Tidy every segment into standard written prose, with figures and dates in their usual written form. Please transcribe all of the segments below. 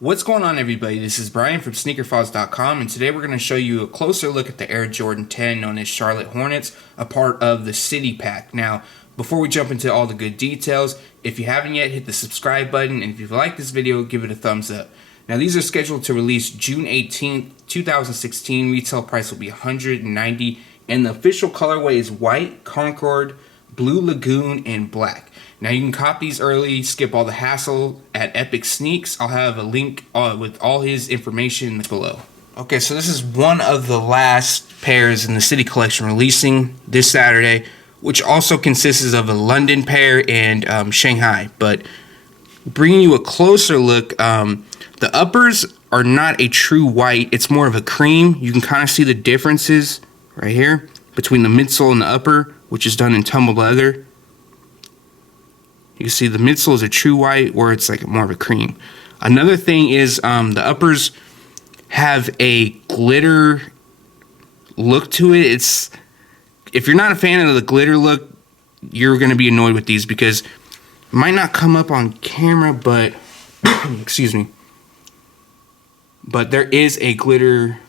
What's going on, everybody? This is Brian from SneakerFiles.com, and today we're going to show you a closer look at the Air Jordan 10 known as Charlotte Hornets, a part of the City Pack. Now, before we jump into all the good details, if you haven't yet, hit the subscribe button, and if you like this video, give it a thumbs up. Now, these are scheduled to release June 18th, 2016. Retail price will be $190, and the official colorway is white, Concord, blue Lagoon, and black. Now, you can cop these early, skip all the hassle at Epic Sneaks. I'll have a link with all his information below. Okay, so this is one of the last pairs in the City Collection releasing this Saturday, which also consists of a London pair and Shanghai. But bringing you a closer look, the uppers are not a true white. It's more of a cream. You can kind of see the differences right here between the midsole and the upper, which is done in tumbled leather. You can see the midsole is a true white, where it's like more of a cream. Another thing is the uppers have a glitter look to it. If you're not a fan of the glitter look, you're going to be annoyed with these because it might not come up on camera, but excuse me. But there is a glitter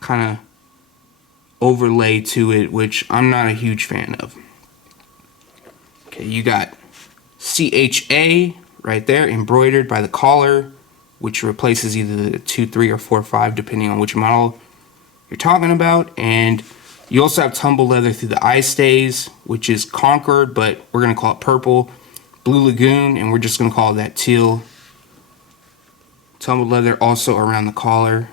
kind of overlay to it, which I'm not a huge fan of. Okay, you got CHA right there embroidered by the collar, which replaces either the 2, 3, or 4, 5 depending on which model you're talking about. And you also have tumble leather through the eye stays, which is Concord, but we're going to call it purple, blue Lagoon, and we're just going to call that teal. Tumbled leather also around the collar.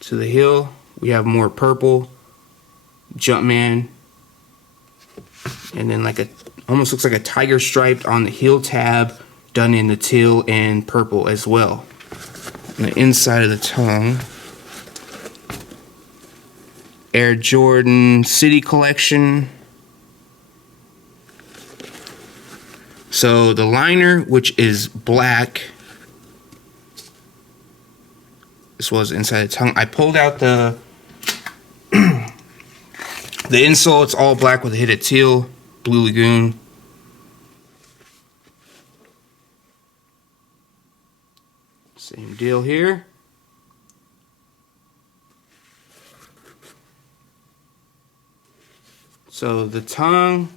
To the heel, we have more purple, Jumpman, and then almost looks like a tiger stripe on the heel tab, done in the teal and purple as well. On the inside of the tongue, Air Jordan City Collection. So the liner, which is black, this was inside the tongue. I pulled out the insole. It's all black with a hit of teal, blue Lagoon. Same deal here. So the tongue,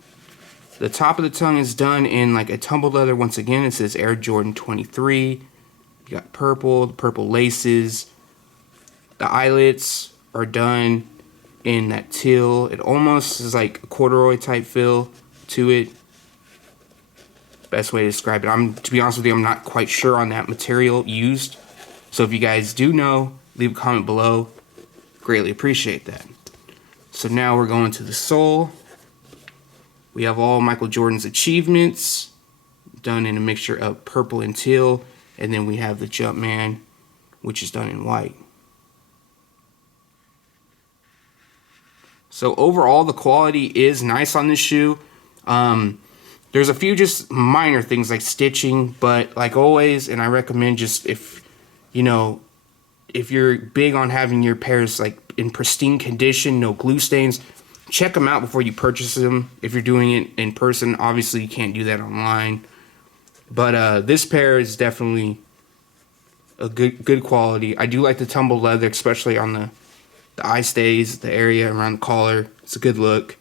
the top of the tongue is done in like a tumbled leather. Once again, it says Air Jordan 23. You got purple, the purple laces. The eyelets are done in that teal. It almost is like a corduroy type feel to it. Best way to describe it. To be honest with you, I'm not quite sure on that material used. So if you guys do know, leave a comment below. Greatly appreciate that. So now we're going to the sole. We have all Michael Jordan's achievements done in a mixture of purple and teal. And then we have the Jumpman, which is done in white. So overall, the quality is nice on this shoe. There's a few just minor things like stitching, but like always, and I recommend just if you're big on having your pairs like in pristine condition, no glue stains, check them out before you purchase them. If you're doing it in person, obviously you can't do that online. But this pair is definitely a good quality. I do like the tumbled leather, especially on the eye stays, the area around the collar. It's a good look.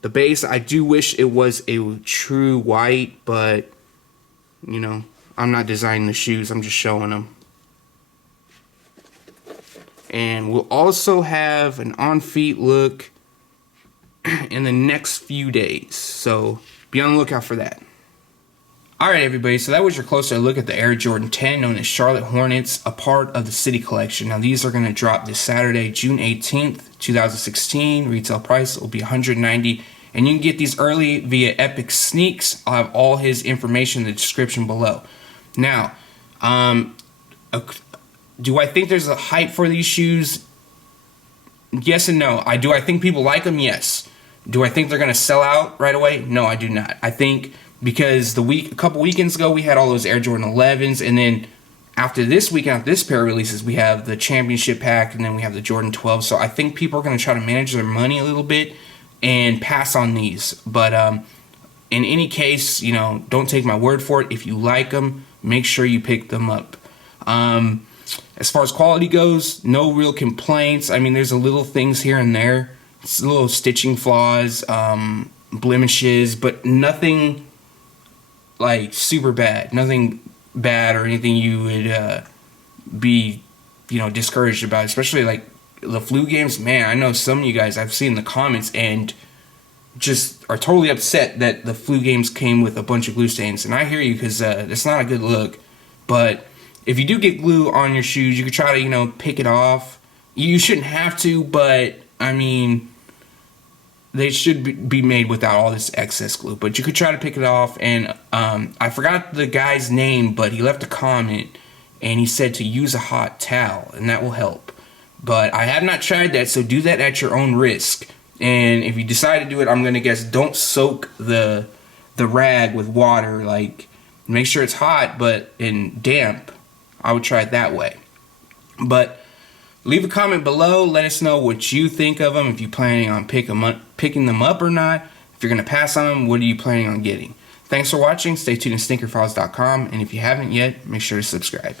The base, I do wish it was a true white, but I'm not designing the shoes, I'm just showing them. And we'll also have an on-feet look in the next few days, so be on the lookout for that. Alright, everybody, so that was your closer look at the Air Jordan 10 known as Charlotte Hornets, a part of the City Collection. Now, these are going to drop this Saturday, June 18th, 2016. Retail price will be $190, and you can get these early via Epic Sneaks. I'll have all his information in the description below. Now, do I think there's a hype for these shoes? Yes and no. Do I think people like them? Yes. Do I think they're going to sell out right away? No, I do not. I think because a couple weekends ago, we had all those Air Jordan 11s, and then after this weekend, after this pair releases, we have the championship pack, and then we have the Jordan 12. So I think people are going to try to manage their money a little bit and pass on these. But in any case, you know, don't take my word for it. If you like them, make sure you pick them up. As far as quality goes, no real complaints. I mean, there's a little things here and there. It's little stitching flaws, blemishes, but nothing like super bad. Nothing bad or anything you would be, you know, discouraged about. Especially like the flu games. Man, I know some of you guys I've seen in the comments and just are totally upset that the flu games came with a bunch of glue stains. And I hear you, because it's not a good look. But if you do get glue on your shoes, you could try to, you know, pick it off. You shouldn't have to, but I mean, they should be made without all this excess glue. But you could try to pick it off. And I forgot the guy's name, but he left a comment and he said to use a hot towel, and that will help. But I have not tried that, so do that at your own risk. And if you decide to do it, I'm going to guess don't soak the rag with water. Like, make sure it's hot but in damp. I would try it that way. But leave a comment below. Let us know what you think of them. If you're planning on picking them up or not. If you're going to pass on them, what are you planning on getting? Thanks for watching. Stay tuned to SneakerFiles.com. And if you haven't yet, make sure to subscribe.